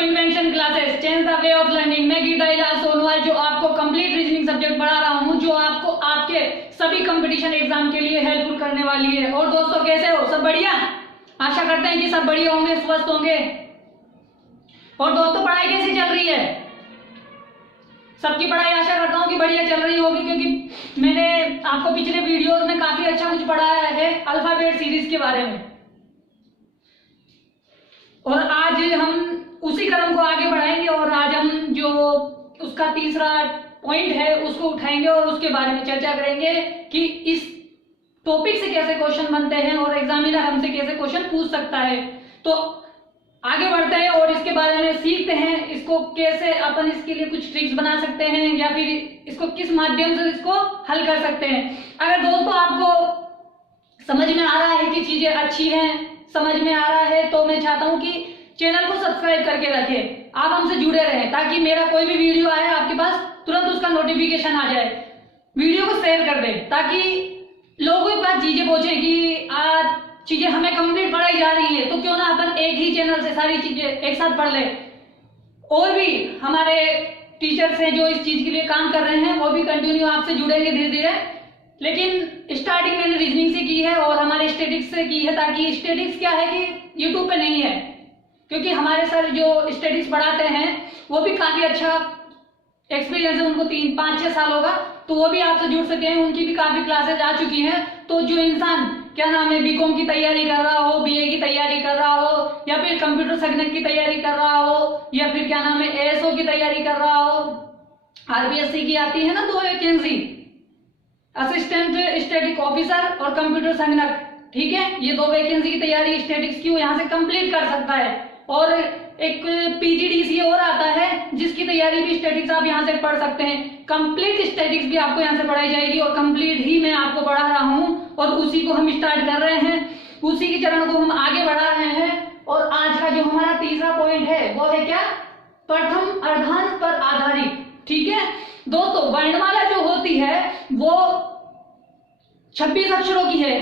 Invention classes, change the way of learning. मैं गीता इलाज सोनवाल जो आपको कंप्लीट रीजनिंग सब्जेक्ट पढ़ा रहा हूँ, जो आपको आपके सभी कंपटीशन एग्जाम के लिए हेल्पफुल करने वाली है। और दोस्तों कैसे हो, सब बढ़िया? आशा करते हैं कि सब बढ़िया होंगे, स्वस्थ होंगे। और दोस्तों पढ़ाई कैसी चल रही है? सबकी पढ़ाई आशा करता हूँ कि बढ़िया चल रही होगी, क्योंकि मैंने आपको पिछले वीडियोस में काफी अच्छा कुछ पढ़ाया है अल्फाबेट सीरीज के बारे में। और आज हम उसी क्रम को आगे बढ़ाएंगे और आज हम जो उसका तीसरा पॉइंट है उसको उठाएंगे और उसके बारे में चर्चा करेंगे कि इस टॉपिक से कैसे क्वेश्चन बनते हैं और एग्जामिनर हमसे कैसे क्वेश्चन पूछ सकता है। तो आगे बढ़ते हैं और इसके बारे में सीखते हैं, इसको कैसे अपन इसके लिए कुछ ट्रिक्स बना सकते हैं या फिर इसको किस माध्यम से इसको हल कर सकते हैं। अगर दोस्तों आपको समझ में आ रहा है कि चीजें अच्छी हैं, समझ में आ रहा है, तो मैं चाहता हूं कि चैनल को सब्सक्राइब करके रखें, आप हमसे जुड़े रहें, ताकि मेरा कोई भी वीडियो आए आपके पास तुरंत उसका नोटिफिकेशन आ जाए। वीडियो को शेयर कर दें ताकि लोगों के पास चीजें पहुंचे कि आज चीजें हमें कंप्लीट पढ़ाई जा रही है, तो क्यों ना अपन एक ही चैनल से सारी चीजें एक साथ पढ़ लें। और भी हमारे टीचर्स हैं जो इस चीज के लिए काम कर रहे हैं, वो भी कंटिन्यू आपसे जुड़ेंगे धीरे धीरे। लेकिन स्टार्टिंग मैंने रीजनिंग से की है और हमारे स्टैटिक्स से की है, ताकि स्टैटिक्स क्या है कि यूट्यूब पे नहीं है, क्योंकि हमारे सर जो स्टैटिक्स पढ़ाते हैं वो भी काफी अच्छा एक्सपीरियंस है, उनको 3-5-6 साल होगा, तो वो भी आपसे जुड़ सके हैं, उनकी भी काफी क्लासेज आ चुकी हैं। तो जो इंसान क्या नाम है बीकॉम की तैयारी कर रहा हो, बीए की तैयारी कर रहा हो, या फिर कंप्यूटर संगणक की तैयारी कर रहा हो, या फिर क्या नाम है एएसओ की तैयारी कर रहा हो, आरपीएससी की आती है ना 2 वैकेंसी, असिस्टेंट स्टैटिक ऑफिसर और कंप्यूटर संगणक, ठीक है, ये 2 वैकेंसी की तैयारी स्टैटिक्स की वो यहाँ से कंप्लीट कर सकता है। और एक पीजीडीसीए और आता है जिसकी तैयारी भी स्टैटिक्स आप यहाँ से पढ़ सकते हैं। कंप्लीट स्टैटिक्स भी आपको यहाँ से पढ़ाई जाएगी और कंप्लीट ही मैं आपको पढ़ा रहा हूँ और उसी को हम स्टार्ट कर रहे हैं, उसी के चरण को हम आगे बढ़ा रहे हैं। और आज का जो हमारा तीसरा पॉइंट है वो है क्या, प्रथम अर्धांश पर आधारित। ठीक है दोस्तों, वर्णमाला जो होती है वो 26 अक्षरों की है,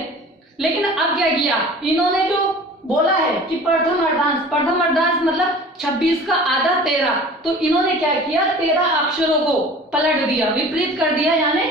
लेकिन अब क्या किया इन्होंने, जो बोला है कि प्रथम अर्धांश मतलब 26 का आधा 13, तो इन्होंने क्या किया 13 अक्षरों को पलट दिया, विपरीत कर दिया, यानी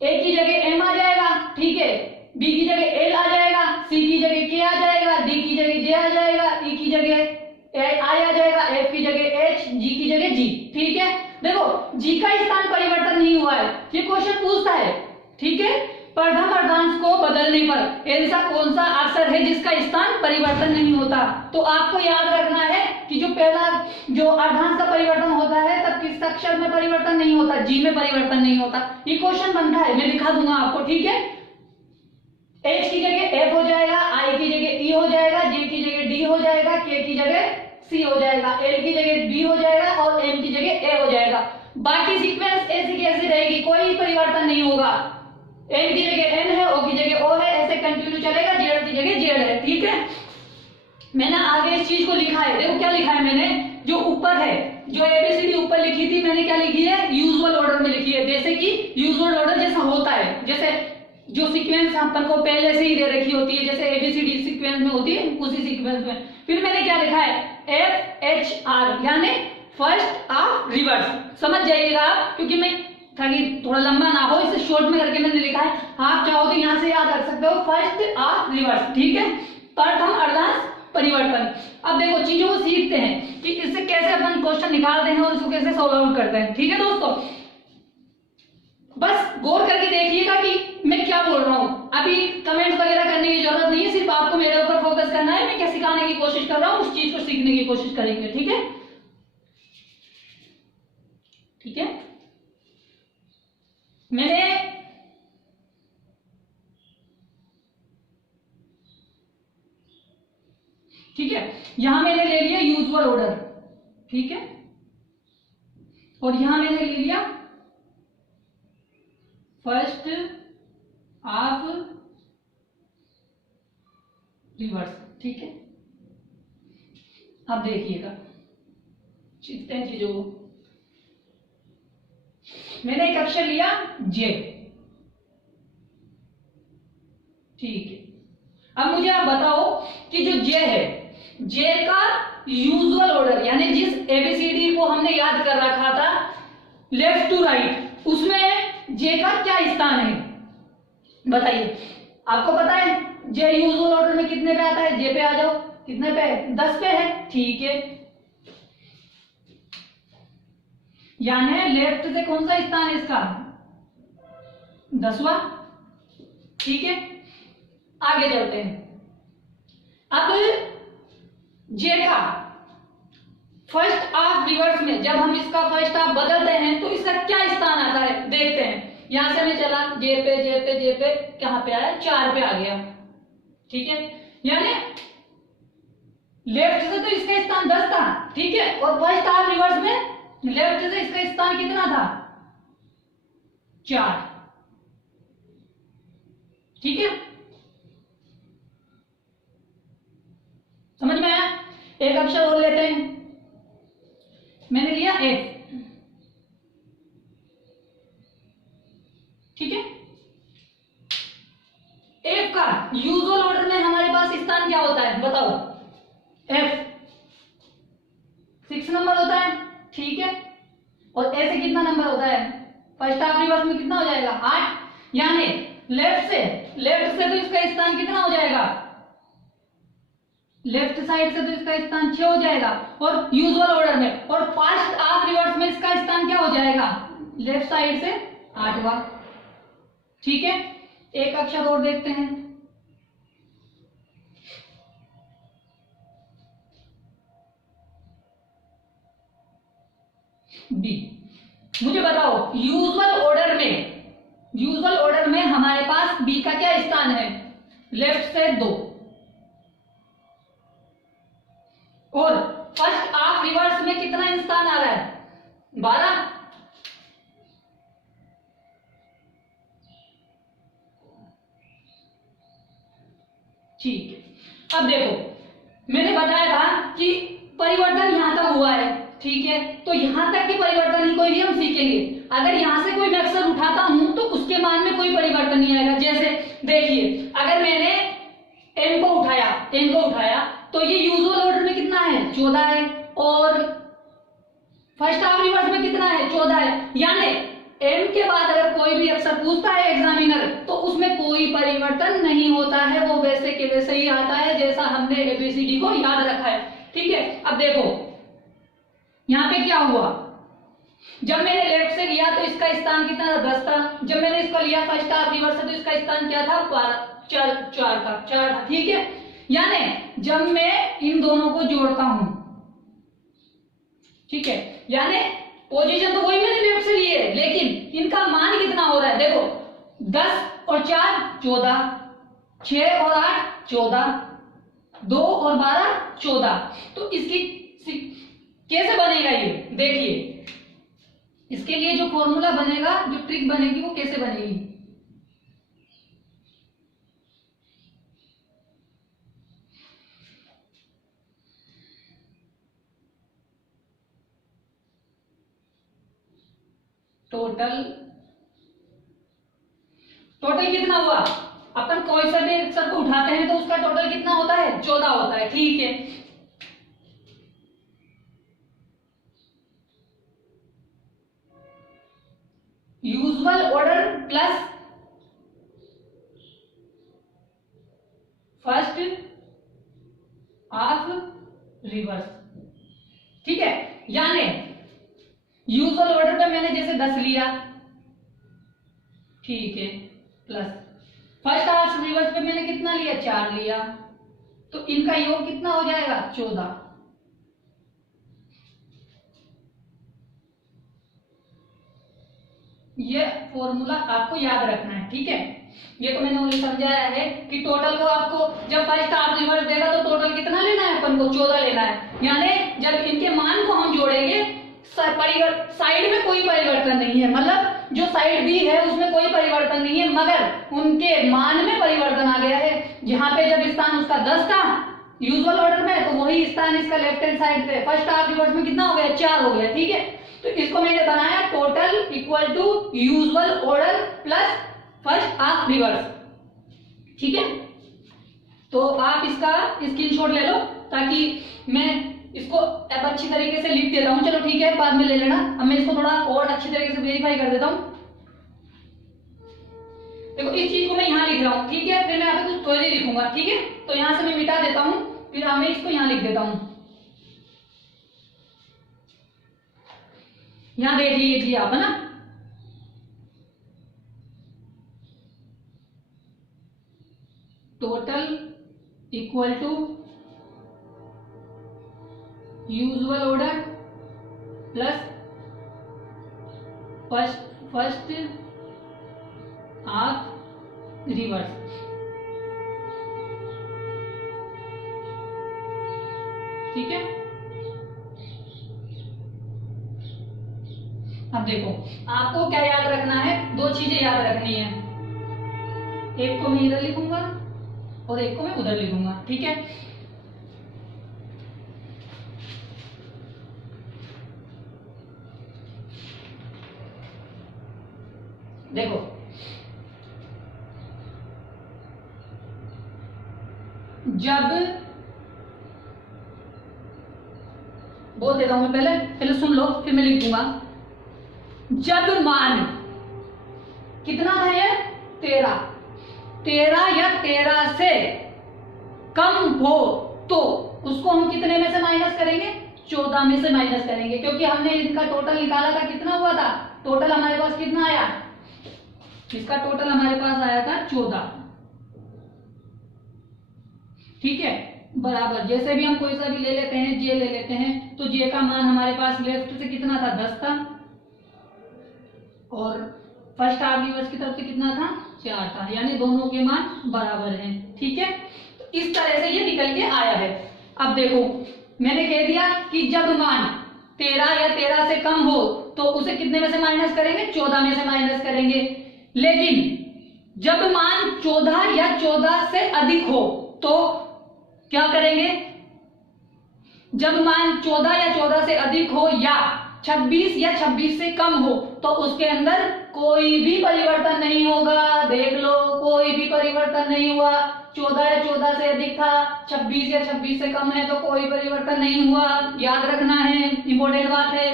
ए की जगह एम आ जाएगा, ठीक है, बी की जगह एल आ जाएगा, सी की जगह के आ जाएगा, डी की जगह जे आ जाएगा, ई की जगह आई आ जाएगा, एफ की जगह एच, जी की जगह जी। ठीक है, देखो जी का स्थान परिवर्तन नहीं हुआ है, ये क्वेश्चन पूछता है, ठीक है, प्रथम अर्धांश को बदलने पर ऐसा कौन सा अक्षर है जिसका स्थान परिवर्तन नहीं होता। तो आपको याद रखना है कि जो पहला जो अर्धांश का परिवर्तन होता है तब किस अक्षर में परिवर्तन नहीं होता, जी में परिवर्तन नहीं होता। ये क्वेश्चन बनता है, मैं दिखा दूंगा आपको, ठीक है। एच की जगह एफ हो जाएगा, आई की जगह ई हो जाएगा, जे की जगह डी हो जाएगा, के की जगह सी हो जाएगा, एल की जगह बी हो जाएगा और एम की जगह ए हो जाएगा। बाकी सीक्वेंस ऐसी की ऐसी रहेगी, कोई परिवर्तन नहीं होगा। एन की जगह एन है, ओ की जगह ओ है, ऐसे कंटिन्यू चलेगा, जेड की जगह जेड है, ठीक है। मैंने आगे इस चीज को लिखा है, देखो क्या लिखा है मैंने, जो ऊपर है, जो एबीसीडी ऊपर लिखी थी मैंने क्या लिखी है, यूजुअल ऑर्डर में लिखी है, जैसे कि यूजुअल ऑर्डर जैसा होता है, जैसे जो सीक्वेंस अपन को पहले से ही दे रखी होती है, जैसे एबीसीडी सीक्वेंस में होती है उसी सीक्वेंस में। फिर मैंने क्या लिखा है, FHR यानी फर्स्ट ऑफ रिवर्स, समझ जाइएगा आप, क्योंकि मैं ताकि थोड़ा लंबा ना हो, इसे शॉर्ट में करके मैंने लिखा है, आप चाहो तो यहाँ से याद रख सकते हो, फर्स्ट ऑफ रिवर्स, ठीक है, प्रथम अर्धांश परिवर्तन। अब देखो चीजों को सीखते हैं कि इससे कैसे अपन क्वेश्चन निकालते हैं और इसको कैसे सॉल्व आउट करते हैं, ठीक है दोस्तों। बस गौर करके देखिएगा कि मैं क्या बोल रहा हूँ, अभी कमेंट्स वगैरह करने की जरूरत नहीं है, सिर्फ आपको मेरे ऊपर फोकस करना है, मैं क्या सिखाने की कोशिश कर रहा हूँ उस चीज को सीखने की कोशिश करेंगे, ठीक है, ठीक है। मैंने ठीक है, यहां मैंने ले लिया यूजुअल ऑर्डर, ठीक है, और यहां मैंने ले लिया फर्स्ट ऑफ रिवर्स, ठीक है। अब देखिएगा सीखते हैं चीजों को। मैंने एक अक्षर लिया जे, ठीक है। अब मुझे आप बताओ कि जो जे है, जे का यूजुअल ऑर्डर, यानी जिस एबीसीडी को हमने याद कर रखा था लेफ्ट टू राइट, उसमें जे का क्या स्थान है बताइए। आपको पता है जे यूजुअल ऑर्डर में कितने पे आता है, जे पे आ जाओ, कितने पे है, 10 पे है, ठीक है। यानी लेफ्ट से कौन सा स्थान है इसका, 10वां, ठीक है। आगे चलते हैं। अब जे का फर्स्ट हाफ रिवर्स में जब हम इसका फर्स्ट हाफ बदलते हैं तो इसका क्या स्थान आता है देखते हैं। यहां से मैं चला जे पे जे पे जे पे, कहां पे आया, 4 पे आ गया, ठीक है। यानी लेफ्ट से तो इसका स्थान 10 था, ठीक है, और फर्स्ट हाफ रिवर्स में लेफ्ट से इसका स्थान कितना था, 4, ठीक है। समझ में आया। एक अक्षर और लेते हैं, मैंने लिया एफ, ठीक है। एफ का यूजुअल ऑर्डर में हमारे पास स्थान क्या होता है बताओ, एफ 6 नंबर होता है, ठीक है, और ए से कितना नंबर होता है, फर्स्ट हाफ रिवर्स में कितना हो जाएगा, 8। यानी लेफ्ट से तो इसका स्थान कितना हो जाएगा, लेफ्ट साइड से तो इसका स्थान 6 हो जाएगा, और यूजुअल ऑर्डर में, और फर्स्ट हाफ रिवर्स में इसका स्थान क्या हो जाएगा, लेफ्ट साइड से 8वां, ठीक है। एक अक्षर और देखते हैं, बी। मुझे बताओ यूजुअल ऑर्डर में हमारे पास बी का क्या स्थान है, लेफ्ट से 2, और फर्स्ट हाफ रिवर्स में कितना स्थान आ रहा है, 12, ठीक है। अब देखो मैंने बताया था कि परिवर्तन यहां तक हुआ है, ठीक है, तो यहां तक के परिवर्तन ही कोई भी हम सीखेंगे। अगर यहां से कोई मैं अक्षर उठाता हूं तो उसके मान में कोई परिवर्तन नहीं आएगा। जैसे देखिए अगर मैंने एन को उठाया तो ये यूजुअल ऑर्डर में कितना है, 14 है, और फर्स्ट हाफ रिवर्स में कितना है, 14 है। यानी एम के बाद अगर कोई भी अक्षर पूछता है एग्जामिनर तो उसमें कोई परिवर्तन नहीं होता है, वो वैसे के वैसे ही आता है जैसा हमने एबीसीडी को याद रखा है, ठीक है। अब देखो यहां पे क्या हुआ, जब मैंने लेफ्ट से लिया तो इसका स्थान कितना था, 10 था। जब मैंने इसको लिया फर्स्ट हाफ रिवर्स से तो इसका स्थान क्या था, 4 था, ठीक है। यानी जब मैं इन दोनों को जोड़ता हूं, ठीक है, यानी पोजीशन तो वही मैंने लेफ्ट से ली है, लेकिन इनका मान कितना हो रहा है, देखो 10 और 4 14, 6 और 8 14, 2 और 12 14। तो इसकी कैसे बनेगा ये देखिए, इसके लिए जो फॉर्मूला बनेगा, जो ट्रिक बनेगी वो कैसे बनेगी, टोटल कितना हुआ, अपन कोई सा भी अक्षर को उठाते हैं तो उसका टोटल कितना होता है, 14 होता है, ठीक है। Usual order plus first half reverse, ठीक है। यानी यूजुअल ऑर्डर पे मैंने जैसे 10 लिया, ठीक है, प्लस फर्स्ट हाफ रिवर्स पे मैंने कितना लिया, 4 लिया, तो इनका योग कितना हो जाएगा, 14। ये फॉर्मूला आपको याद रखना है, ठीक है। ये तो मैंने उन्हें समझाया है कि टोटल को आपको जब फर्स्ट हाफ रिवर्स देगा तो टोटल कितना लेना है, अपन को 14 लेना है। यानी जब इनके मान को हम जोड़ेंगे साइड में कोई परिवर्तन नहीं है, मतलब जो साइड दी है उसमें कोई परिवर्तन नहीं है, मगर उनके मान में परिवर्तन आ गया है। जहां पे जब स्थान उसका 10 था यूजुअल ऑर्डर में, तो वही स्थान इसका लेफ्ट हैंड साइड पे फर्स्ट हाफ रिवर्स में कितना हो गया, 4 हो गया, ठीक है। तो इसको मैंने बनाया total equal to usual order plus first half reverse, ठीक है। तो आप इसका स्क्रीनशॉट ले लो ताकि मैं इसको अब अच्छी तरीके से लिख देता हूं, चलो ठीक है बाद में ले लेना। अब मैं इसको थोड़ा और अच्छी तरीके से वेरीफाई कर देता हूं। देखो इस चीज को मैं यहाँ लिख रहा हूँ, ठीक है, फिर मैं यहाँ पे कुछ थोड़ी लिखूंगा, ठीक है, तो यहाँ से मैं मिटा देता हूँ, फिर मैं इसको यहाँ लिख देता हूँ। यहाँ देख लीजिए आप, है ना, total equal to usual order plus first half reverse. ठीक है, अब देखो आपको क्या याद रखना है, दो चीजें याद रखनी है, एक को मैं इधर लिखूंगा और एक को मैं उधर लिखूंगा, ठीक है। देखो जब बोल देता हूं मैं, पहले पहले सुन लो फिर मैं लिख दूंगा। जब मान कितना था ये 13 या 13 से कम हो तो उसको हम कितने में से माइनस करेंगे, 14 में से माइनस करेंगे, क्योंकि हमने इनका टोटल निकाला था, कितना हुआ था टोटल हमारे पास, कितना आया, इसका टोटल हमारे पास आया था 14। ठीक है, बराबर जैसे भी हम कोई सा भी ले लेते हैं, जे ले लेते हैं, तो जे का मान हमारे पास लेफ्ट से कितना था 10 था, और फर्स्ट हाफ रिवर्स की तरफ से कितना था 4 था, यानी दोनों के मान बराबर हैं। ठीक है, तो इस तरह से ये निकल के आया है। अब देखो मैंने कह दिया कि जब मान 13 या 13 से कम हो तो उसे कितने में से माइनस करेंगे, 14 में से माइनस करेंगे। लेकिन जब मान 14 या 14 से अधिक हो तो क्या करेंगे, जब मान 14 या 14 से अधिक हो या 26 या 26 से कम हो तो उसके अंदर कोई भी परिवर्तन नहीं होगा। देख लो कोई भी परिवर्तन नहीं हुआ, 14 या 14 से अधिक था, 26 या 26 से कम है तो कोई परिवर्तन नहीं हुआ, याद रखना है, इंपॉर्टेंट बात है।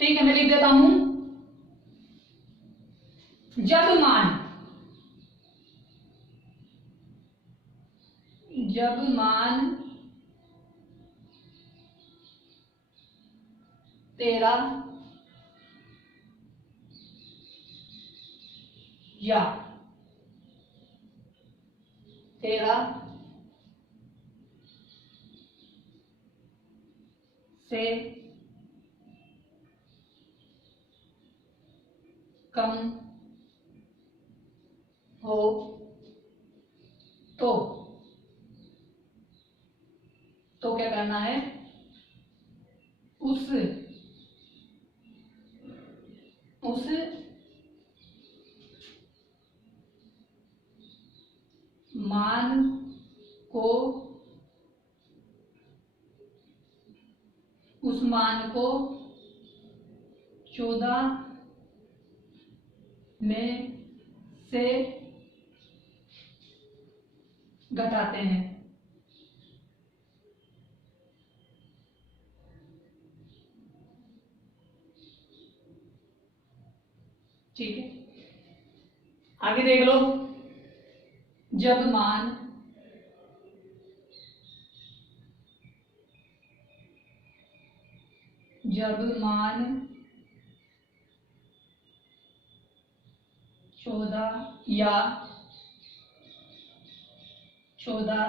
ठीक है, मैं लिख देता हूं, जब मान 13 या 13 से कम हो तो क्या करना है, उस मान को 14 में से घटाते हैं। ठीक है, आगे देख लो, जब मान 14 या 14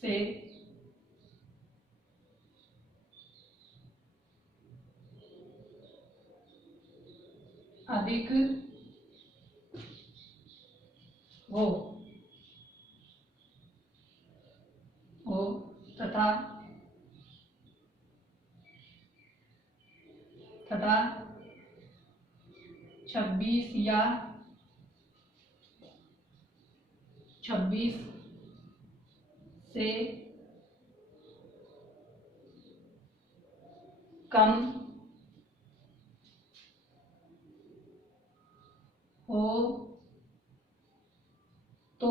से अधिक हो तथा 26 या 26 से कम हो तो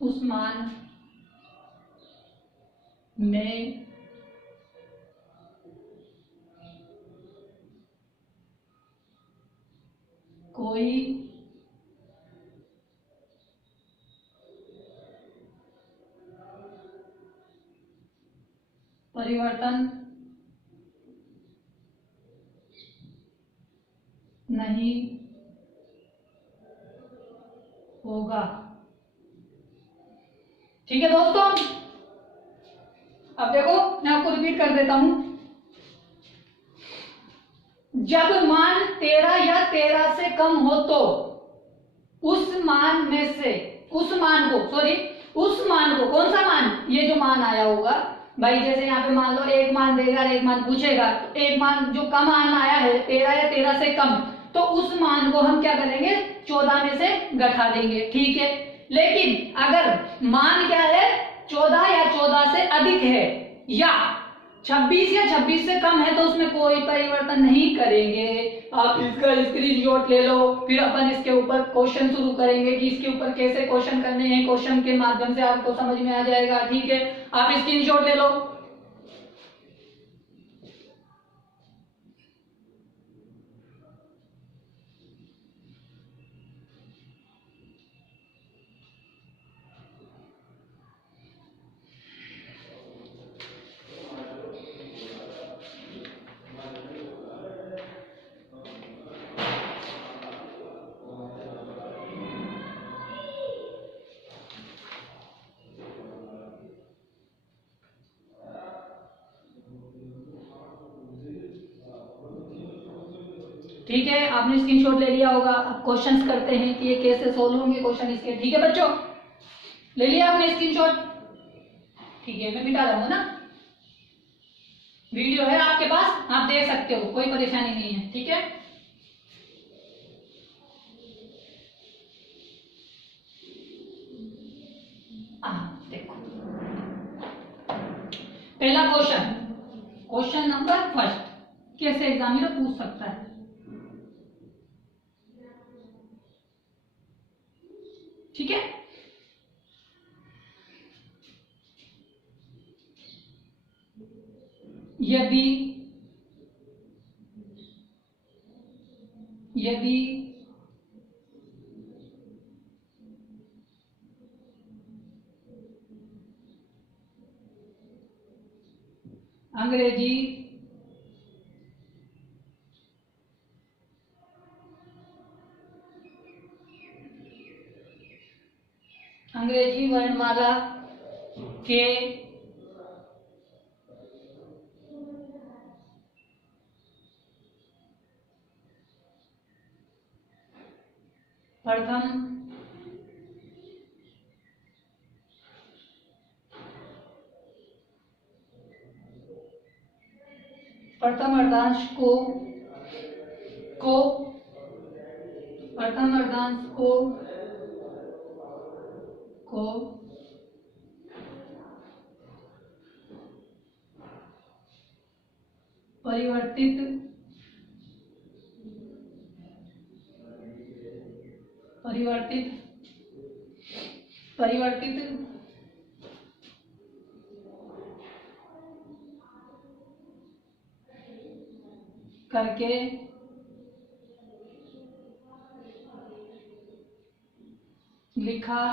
उस मान में कोई परिवर्तन नहीं होगा। ठीक है दोस्तों, अब देखो मैं आपको रिपीट कर देता हूं। जब मान 13 या 13 से कम हो तो उस मान को कौन सा मान, ये जो मान आया होगा भाई, जैसे यहाँ पे मान लो एक मान देगा और एक मान पूछेगा, तो एक मान जो कम मान आया है 13 या 13 से कम, तो उस मान को हम क्या करेंगे, 14 में से घटा देंगे। ठीक है, लेकिन अगर मान क्या है 14 या 14 से अधिक है या 26 या 26 से कम है, तो उसमें कोई परिवर्तन नहीं करेंगे। आप इसका स्क्रीनशॉट ले लो, फिर अपन इसके ऊपर क्वेश्चन शुरू करेंगे कि इसके ऊपर कैसे क्वेश्चन करने हैं, क्वेश्चन के माध्यम से आपको समझ में आ जाएगा। ठीक है, आप स्क्रीनशॉट ले लो। ठीक है, आपने स्क्रीनशॉट ले लिया होगा। अब क्वेश्चंस करते हैं कि ये कैसे सोल्व होंगे क्वेश्चन इसके। ठीक है बच्चों, ले लिया आपने स्क्रीनशॉट? ठीक है, मैं मिटा रहा हूँ ना, वीडियो है आपके पास, आप देख सकते हो, कोई परेशानी नहीं है। ठीक है, देखो पहला क्वेश्चन नंबर फर्स्ट, कैसे एग्जामिनर पूछ सकता है। ठीक है, यदि अंग्रेजी वर्णमाला के प्रथम अर्धांश को परिवर्तित करके लिखा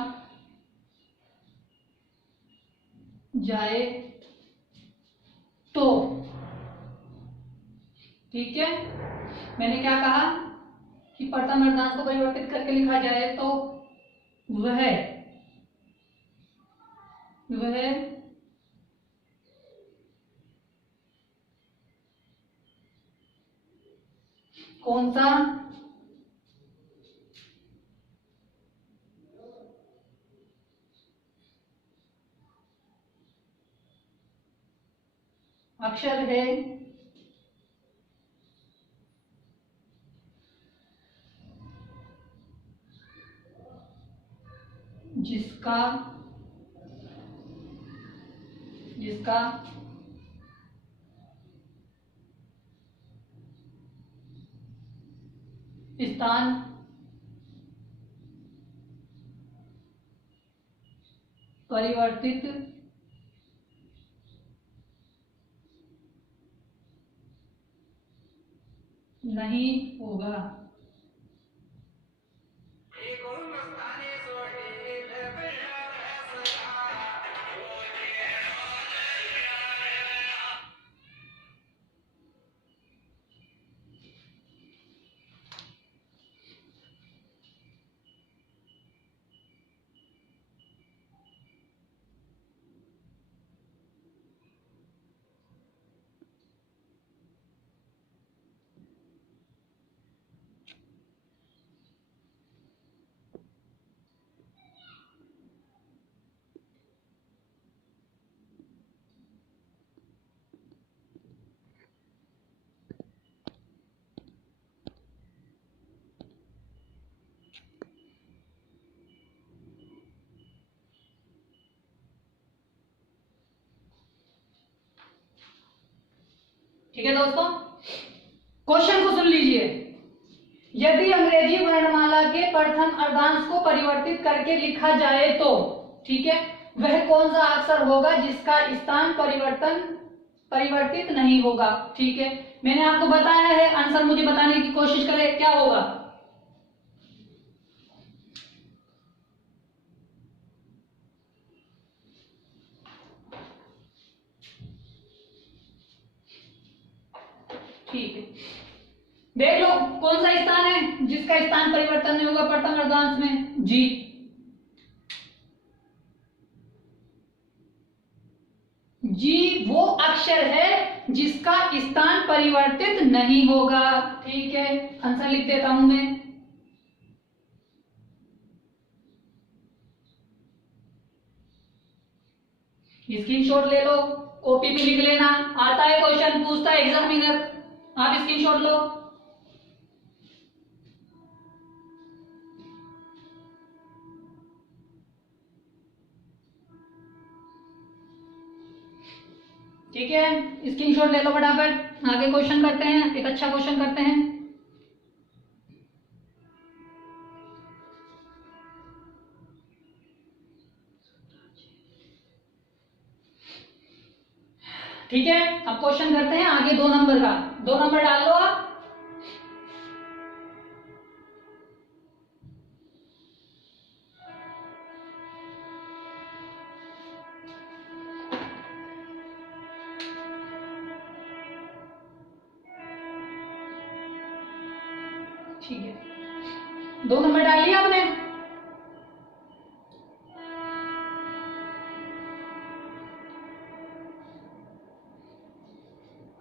जाए तो। ठीक है, मैंने क्या कहा कि प्रथम अर्धांश को परिवर्तित करके लिखा जाए तो वह कौन सा अक्षर है जिसका स्थान परिवर्तित नहीं होगा। ठीक है दोस्तों, क्वेश्चन को सुन लीजिए। यदि अंग्रेजी वर्णमाला के प्रथम अर्धांश को परिवर्तित करके लिखा जाए तो, ठीक है, वह कौन सा अक्षर होगा जिसका स्थान परिवर्तित नहीं होगा। ठीक है, मैंने आपको बताया है, आंसर मुझे बताने की कोशिश करें, क्या होगा। ठीक है, देख लो कौन सा स्थान है जिसका स्थान परिवर्तन नहीं होगा प्रथम अर्धांश में। जी, जी वो अक्षर है जिसका स्थान परिवर्तित नहीं होगा। ठीक है, आंसर लिख देता हूं मैं। स्क्रीनशॉट ले लो, कॉपी पे लिख लेना, आता है क्वेश्चन, पूछता है एग्जामिनर, आप स्क्रीनशॉट लो। ठीक है, स्क्रीनशॉट ले लो फटाफट, आगे क्वेश्चन करते हैं, एक अच्छा क्वेश्चन करते हैं। ठीक है, अब क्वेश्चन करते हैं आगे 2 नंबर का। 2 नंबर डाल लो आप। ठीक है, 2 नंबर डाल लिया आपने।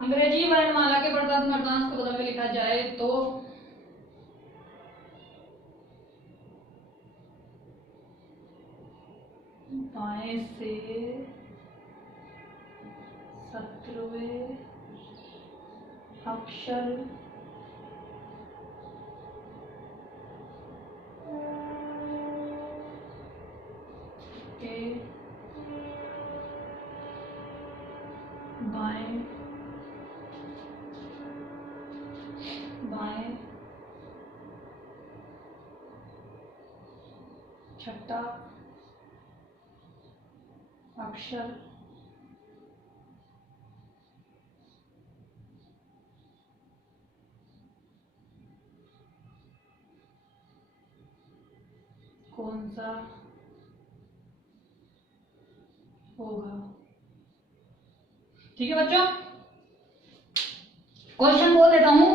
अंग्रेजी वर्णमाला के प्रथम अर्धांश को बदल के लिखा जाए तो बाएं से 17वें अक्षर के बाएं बाएं छठा अक्षर कौन सा होगा। ठीक है बच्चों, क्वेश्चन बोल देता हूं।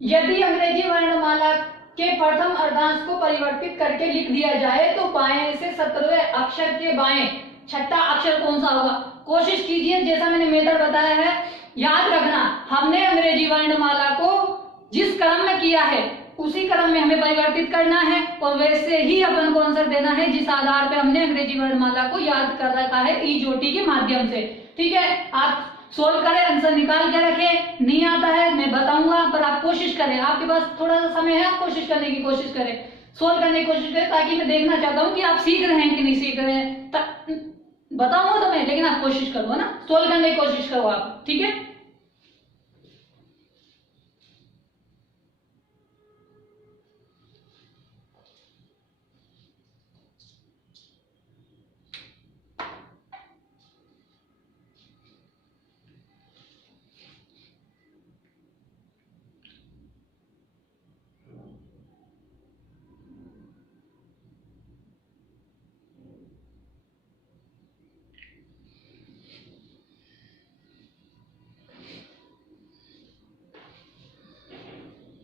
यदि अंग्रेजी वर्णमाला के प्रथम अर्धांश को परिवर्तित करके लिख दिया जाए तो बाएं से 17वें अक्षर के बाएं छठा अक्षर कौन सा होगा। कोशिश कीजिए, जैसा मैंने मेथड बताया है याद रखना, हमने अंग्रेजी वर्णमाला को जिस क्रम में किया है उसी क्रम में हमें परिवर्तित करना है और वैसे ही अपन को आंसर देना है जिस आधार पे हमने अंग्रेजी वर्णमाला को याद कर रखा है ईजोटी के माध्यम से। ठीक है, आप सोल्व करें, आंसर निकाल के रखें। नहीं आता है मैं बताऊंगा, पर आप कोशिश करें, आपके पास थोड़ा सा समय है, आप कोशिश करने की कोशिश करें, सोल्व करने की कोशिश करें, ताकि मैं देखना चाहता हूं कि आप सीख रहे हैं कि नहीं सीख रहे हैं। बताऊंगा तो मैं, लेकिन आप कोशिश करो ना, सोल्व करने की कोशिश करो आप। ठीक है,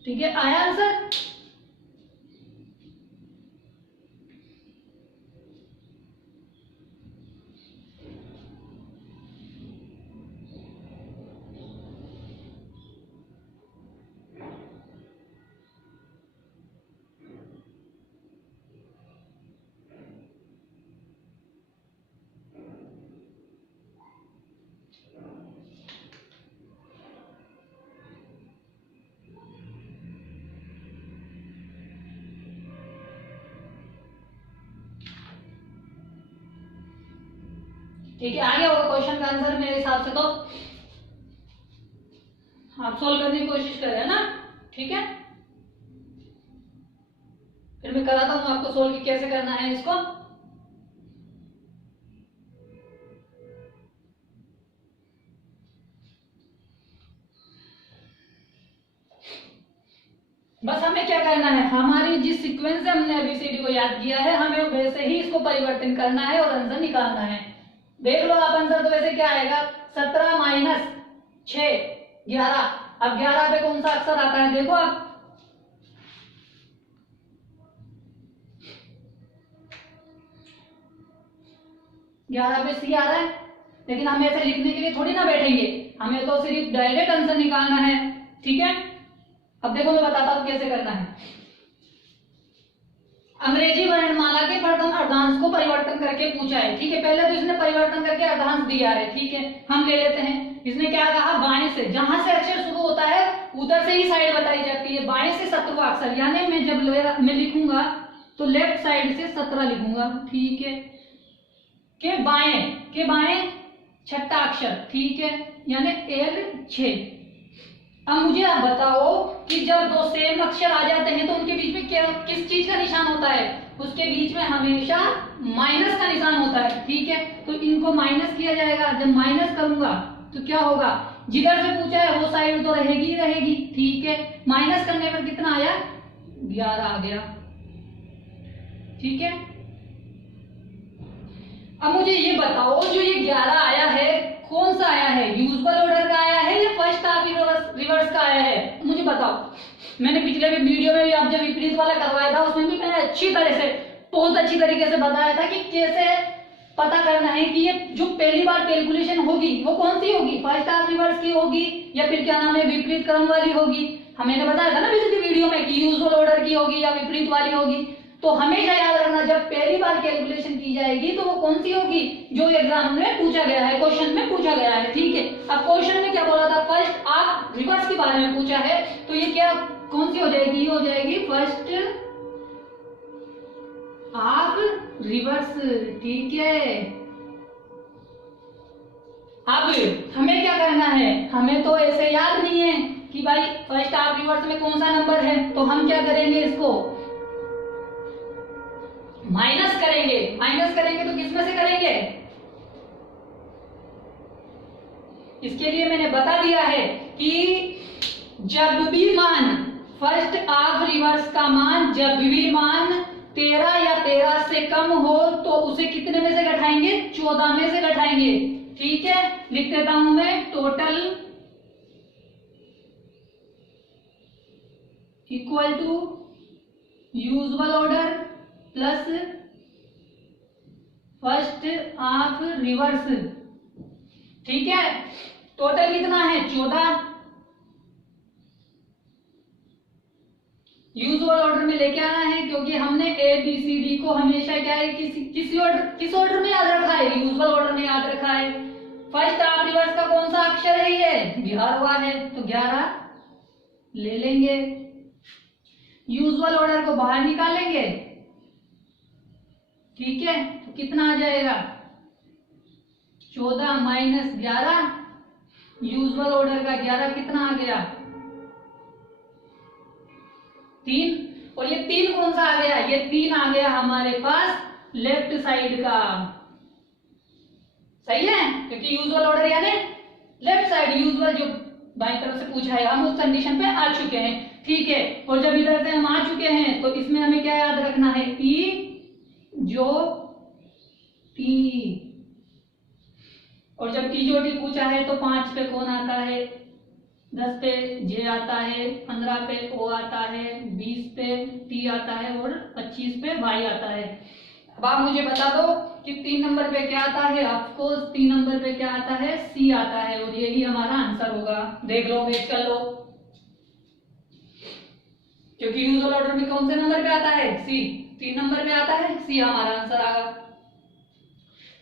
ठीक है, आया आंसर? ठीक है, आ गया होगा क्वेश्चन का आंसर मेरे हिसाब से। तो आप सोल्व करने की कोशिश करें ना, ठीक है? फिर मैं कराता हूं आपको सोल्व कैसे करना है इसको। बस हमें क्या करना है, हमारी जिस सीक्वेंस से हमने एबीसीडी को याद किया है, हमें वैसे ही इसको परिवर्तन करना है और आंसर निकालना है। देख लो आप आंसर तो वैसे क्या आएगा, 17 माइनस 6 11। अब 11 पे कौन सा अक्षर आता है देखो आप, ग्यारह पे सी आ रहा है, लेकिन हम ऐसे लिखने के लिए थोड़ी ना बैठेंगे, हमें तो सिर्फ डायरेक्ट आंसर निकालना है। ठीक है, अब देखो मैं बताता हूं कैसे करना है। अंग्रेजी वर्णमाला के प्रथम अर्धांश को परिवर्तन करके पूछा है। ठीक है, पहले तो इसने परिवर्तन करके अर्धांश दिया है। ठीक है, हम ले लेते हैं। इसने क्या कहा, बाएं से, जहां से अक्षर शुरू होता है उधर से ही साइड बताई जाती है। बाएं से 17वां अक्षर, यानी मैं जब मैं लिखूंगा तो लेफ्ट साइड से 17 लिखूंगा। ठीक है, के बाएं छठा अक्षर। ठीक है, यानी L6। अब मुझे आप बताओ कि जब दो सेम अक्षर आ जाते हैं तो उनके बीच में क्या, किस चीज का निशान होता है? उसके बीच में हमेशा माइनस का निशान होता है। ठीक है, तो इनको माइनस किया जाएगा। जब माइनस करूंगा तो क्या होगा, जिधर से पूछा है वो साइड तो रहेगी ही रहेगी। ठीक है, माइनस करने पर कितना आया, 11 आ गया। ठीक है, अब मुझे ये बताओ जो ये 11 आया है कौन सा आया है, यूजुअल ऑर्डर का आया है या फर्स्ट हाफ रिवर्स का आया है? मुझे बताओ। मैंने पिछले वीडियो में भी आप जब विपरीत वाला करवाया था उसमें भी मैंने अच्छी तरह से, बहुत अच्छी तरीके से बताया था कि कैसे पता करना है कि ये जो पहली बार कैलकुलेशन होगी वो कौन सी होगी, फर्स्ट हाफ रिवर्स की होगी या फिर क्या नाम है विपरीत क्रम वाली होगी। मैंने बताया था ना पिछली वीडियो में कि यूजुअल ऑर्डर की होगी या विपरीत वाली होगी। तो हमेशा याद रखना जब पहली बार कैलकुलेशन की जाएगी तो वो कौन सी होगी, जो एग्जाम में पूछा गया है, क्वेश्चन में पूछा गया है। ठीक है, अब क्वेश्चन में क्या बोला था, फर्स्ट हाफ रिवर्स के बारे में पूछा है, तो ये क्या कौन सी हो जाएगी, ये हो जाएगी फर्स्ट हाफ रिवर्स। ठीक है, अब हमें क्या करना है, हमें तो ऐसे याद नहीं है कि भाई फर्स्ट हाफ रिवर्स में कौन सा नंबर है, तो हम क्या करेंगे, इसको माइनस करेंगे। माइनस करेंगे तो किसमें से करेंगे, इसके लिए मैंने बता दिया है कि जब भी मान फर्स्ट हाफ रिवर्स का मान जब भी मान 13 या 13 से कम हो तो उसे कितने में से घटाएंगे, 14 में से घटाएंगे। ठीक है, लिख देता हूं मैं, total equal to usual order plus first half reverse. ठीक है, टोटल कितना है, 14। यूजुअल ऑर्डर में लेके आना है क्योंकि हमने ABCD को हमेशा क्या है, किस ऑर्डर में याद रखा है, यूजुअल ऑर्डर में याद रखा है। फर्स्ट हाफ रिवर्स का कौन सा अक्षर है, ये 11वां है, तो 11 ले लेंगे। यूजुअल ऑर्डर को बाहर निकालेंगे। ठीक है, तो कितना आ जाएगा, 14 माइनस 11, यूजुअल ऑर्डर का 11 कितना आ गया, 3। और ये 3 कौन सा आ गया, ये 3 आ गया हमारे पास लेफ्ट साइड का। सही है, क्योंकि यूजुअल ऑर्डर यानी लेफ्ट साइड, यूजुअल जो बाईं तरफ से पूछा है, हम उस कंडीशन पे आ चुके हैं। ठीक है, और जब इधर से हम आ चुके हैं तो इसमें हमें क्या याद रखना है, ई जो टी, और जब ई जो टी पूछा है तो 5 पे कौन आता है, 10 पे जे आता है, 15 पे ओ आता है, 20 पे टी आता है और 25 पे वाई आता है। अब आप मुझे बता दो कि 3 नंबर पे क्या आता है। ऑफकोर्स 3 नंबर पे क्या आता है, सी आता है और यही हमारा आंसर होगा। देख लो, मैच कर लो, क्योंकि यूजुअल ऑर्डर में कौन से नंबर पे आता है, सी। 3 नंबर पे आता है, सी हमारा आंसर आएगा।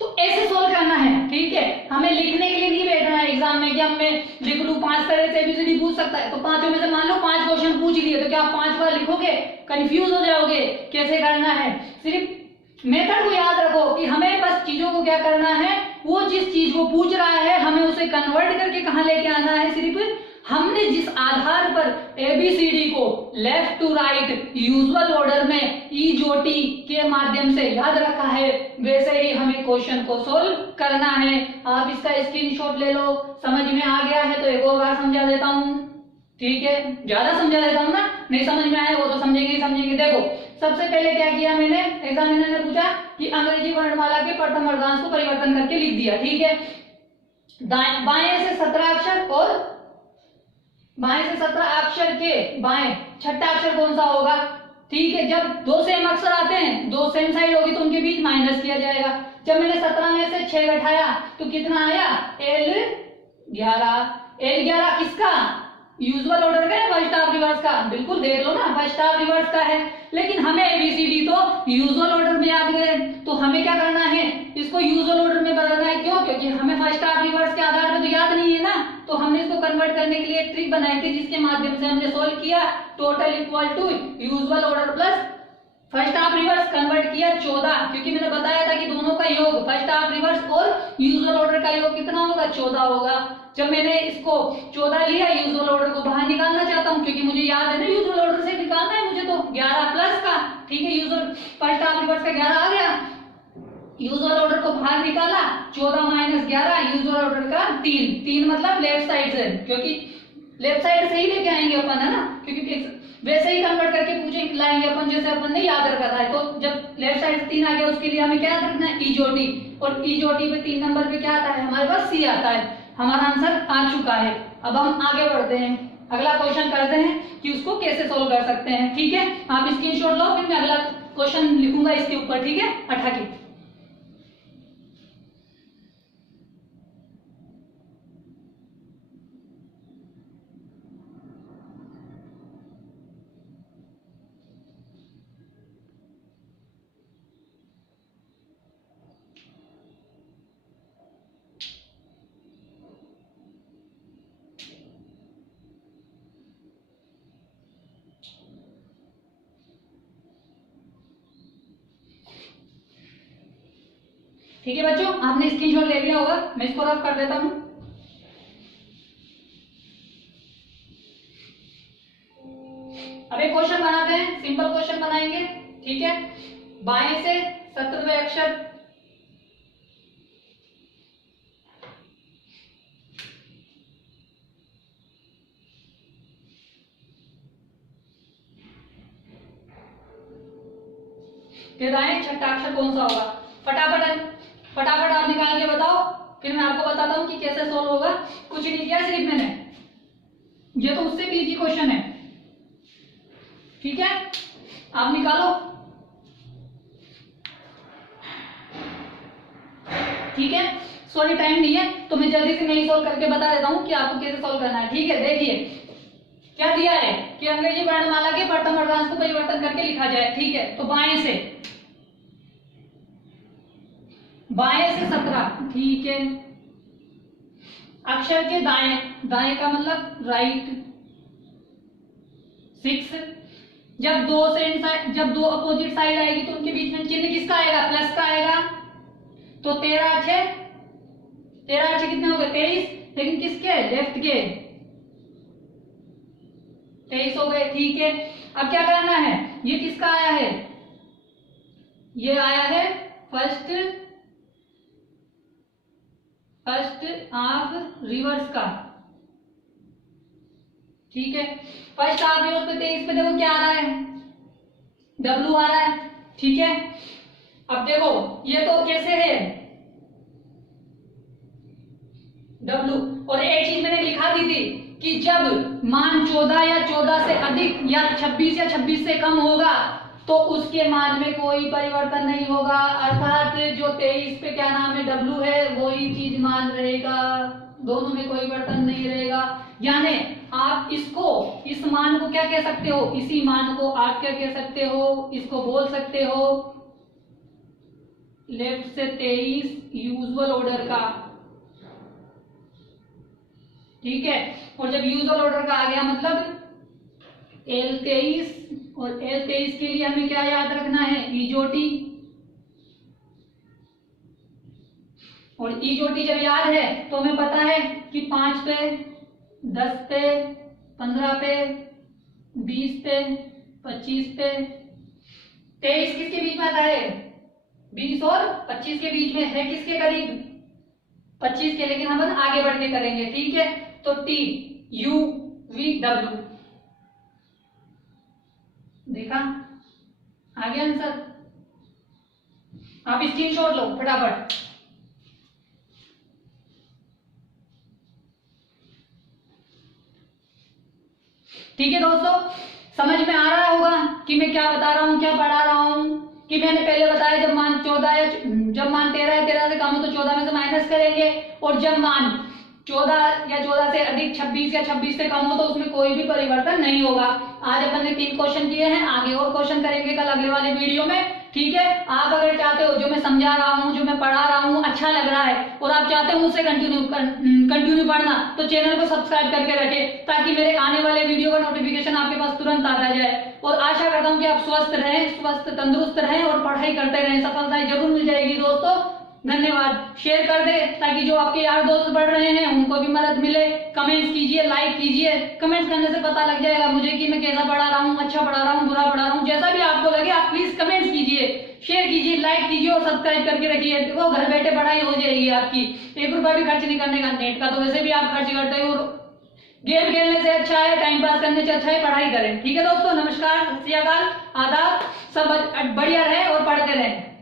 तो ऐसे सोल्व करना है, ठीक है। हमें लिखने के लिए नहीं बैठना है एग्जाम में कि हम मैं लिख लूं। 5 तरह से एबीसीडी पूछ सकता है, तो 5 में से मान लो 5 क्वेश्चन पूछ लिए, तो क्या आप 5 बार लिखोगे? कंफ्यूज हो जाओगे कैसे करना है। सिर्फ मेथड को याद रखो कि हमें बस चीजों को क्या करना है, वो जिस चीज को पूछ रहा है हमें उसे कन्वर्ट करके कहां लेके आना है। सिर्फ हमने जिस आधार पर एबीसीडी को left to right usual order में ई जोटी के माध्यम से याद रखा है, वैसे ही हमें क्वेश्चन को सोल्व करना है। आप इसका स्क्रीनशॉट ले लो। समझ में आ गया है तो एक और बार समझा देता हूं, ठीक है। ज्यादा समझा देता हूं ना, नहीं समझ में आया वो तो समझेंगे ही समझेंगे। देखो, सबसे पहले क्या किया मैंने, एग्जामिनर ने पूछा कि अंग्रेजी वर्णमाला के प्रथम अर्धांश को परिवर्तन करके लिख दिया, ठीक है। बाएं से 17 अक्षर और बाएं से 17 अक्षर के बाएं छठा अक्षर कौन सा होगा, ठीक है। जब दो सेम अक्षर आते हैं, दो सेम साइड होगी तो उनके बीच माइनस किया जाएगा। जब मैंने 17 में से 6 घटाया तो कितना आया, L11। L11 किसका, यूजुअल ऑर्डर का है, फर्स्ट हाफ रिवर्स का। बिल्कुल देख लो ना, फर्स्ट हाफ रिवर्स का है, लेकिन हमें एबीसीडी तो यूजुअल ऑर्डर में याद है, तो हमें क्या करना है, इसको यूजुअल ऑर्डर में बदलना है। क्यों? क्योंकि हमें फर्स्ट हाफ रिवर्स के आधार पर तो याद नहीं है ना, तो हमने इसको कन्वर्ट करने के लिए एक ट्रिक बनाई थी, जिसके माध्यम से हमने सोल्व किया। Total equal to usual order plus first half reverse, convert किया 14, क्योंकि मैंने बताया था कि दोनों का योग, फर्स्ट हाफ रिवर्स और यूजुअल ऑर्डर का योग कितना होगा, 14 होगा। जब मैंने इसको 14 लिया, यूजुअल ऑर्डर को बाहर निकालना चाहता हूं, क्योंकि मुझे याद है ना यूजुअल ऑर्डर से निकालना है मुझे, तो 11 प्लस का, ठीक है। यूजुअल फर्स्ट हाफ रिवर्स का 11 आ गया, यूजुअल ऑर्डर को बाहर निकाला, 14 माइनस 11, यूजुअल ऑर्डर का 3 मतलब लेफ्ट साइड से, क्योंकि लेफ्ट साइड से ही लेके आएंगे अपन, है ना, क्योंकि वैसे ही कन्वर्ट करके पूछे लाएंगे अपन, जैसे अपन ने याद रखा था। तो जब लेफ्ट साइड से 3 आ गया, उसके लिए हमें क्या याद रखना है, ई जोटी, और ई जोटी पे 3 नंबर पे क्या आता है, हमारे पास सी आता है। हमारा आंसर आ चुका है। अब हम आगे बढ़ते हैं, अगला क्वेश्चन करते हैं कि उसको कैसे सोल्व कर सकते हैं, ठीक है। आप स्क्रीनशॉट लो, फिर मैं अगला क्वेश्चन लिखूंगा इसके ऊपर, ठीक है। 18 ठीक है बच्चों, आपने स्क्रीनशॉट ले लिया होगा, मैं इसको रफ कर देता हूं। अब एक क्वेश्चन बनाते हैं, सिंपल क्वेश्चन बनाएंगे, ठीक है। बाएं से 17वें अक्षर के दाएं छठा अक्षर कौन सा होगा। फटाफट आप निकाल के बताओ, फिर मैं आपको बताता हूं कि कैसे सोल्व होगा। कुछ नहीं किया सिर्फ मैंने, ये तो उससे भी इजी क्वेश्चन है, ठीक है। आप निकालो, ठीक है। सॉरी टाइम नहीं है, तो मैं जल्दी से मैं ही सोल्व करके बता देता हूं कि आपको कैसे सोल्व करना है, ठीक है। देखिए क्या दिया है कि अंग्रेजी वर्णमाला के प्रथम अर्धांश को परिवर्तन करके लिखा जाए, ठीक है। तो बाएं से 17, ठीक है। अक्षर के दाएं, दाएं का मतलब राइट 6। जब दो अपोजिट साइड आएगी तो उनके बीच में चिन्ह किसका आएगा, प्लस का आएगा। तो 13 अच्छे कितने हो गए, 23, लेकिन किसके, लेफ्ट के 23 हो गए, ठीक है। अब क्या करना है, ये किसका आया है, ये आया है फर्स्ट हाफ रिवर्स का, ठीक है। फर्स्ट हाफ रिवर्स पे 23 पे देखो क्या आ रहा है, W आ रहा है, ठीक है। अब देखो ये तो कैसे है W, और एक चीज मैंने लिखा दी थी कि जब मान 14 या 14 से अधिक या 26 या 26 से कम होगा तो उसके मान में कोई परिवर्तन नहीं होगा, अर्थात जो 23 पे क्या नाम है W है वही चीज मान रहेगा, दोनों में कोई परिवर्तन नहीं रहेगा। यानी आप इसको, इस मान को क्या कह सकते हो, इसी मान को आप क्या कह सकते हो, इसको बोल सकते हो लेफ्ट से 23 यूजुअल ऑर्डर का, ठीक है। और जब यूजुअल ऑर्डर का आ गया मतलब L23, और L23 के लिए हमें क्या याद रखना है, ईजोटी, और ईजोटी जब याद है तो हमें पता है कि 5 पे, 10 पे, 15 पे, 20 पे, 25 पे, 23 किसके बीच में आता है, 20 और 25 के बीच में है, किसके करीब, 25 के, लेकिन हम आगे बढ़ के करेंगे, ठीक है। तो T U V W, देखा, आ गया आंसर। आप स्क्रीनशॉट लो फटाफट। ठीक है दोस्तों, समझ में आ रहा होगा कि मैं क्या बता रहा हूं, क्या पढ़ा रहा हूं। कि मैंने पहले बताया जब मान 14 या जब मान 13 या 13 से कम हो तो 14 में से माइनस करेंगे, और जब मान 14 या 14 से अधिक 26 या 26 से कम हो तो उसमें कोई भी परिवर्तन नहीं होगा। आज अपन ने 3 क्वेश्चन किए हैं, आगे और क्वेश्चन करेंगे कल अगले वाले वीडियो में, ठीक है। आप अगर चाहते हो जो मैं समझा रहा हूँ, जो मैं पढ़ा रहा हूँ अच्छा लग रहा है और आप चाहते हो मुझसे कंटिन्यू पढ़ना, तो चैनल को सब्सक्राइब करके रखें ताकि मेरे आने वाले वीडियो का नोटिफिकेशन आपके पास तुरंत आता जाए। और आशा करता हूँ कि आप स्वस्थ रहें, स्वस्थ तंदुरुस्त रहें और पढ़ाई करते रहें, सफलताएं जरूर मिल जाएगी दोस्तों। धन्यवाद। शेयर कर दे ताकि जो आपके यार दोस्त पढ़ रहे हैं उनको भी मदद मिले। कमेंट्स कीजिए, लाइक कीजिए, कमेंट्स करने से पता लग जाएगा मुझे कि मैं कैसा पढ़ा रहा हूँ, अच्छा पढ़ा रहा हूँ, बुरा पढ़ा रहा हूँ, जैसा भी आपको लगे आप प्लीज कमेंट्स कीजिए, शेयर कीजिए, लाइक कीजिए और सब्सक्राइब करके रखिए। देखो घर बैठे पढ़ाई हो जाएगी आपकी, 1 रुपया भी खर्च नहीं करने का, नेट का तो वैसे भी आप खर्च करते हो, गेम खेलने से अच्छा है, टाइम पास करने से अच्छा है पढ़ाई करें। ठीक है दोस्तों, नमस्कार, सत श्री अकाल, आदाब, सब बढ़िया रहे और पढ़ते रहें।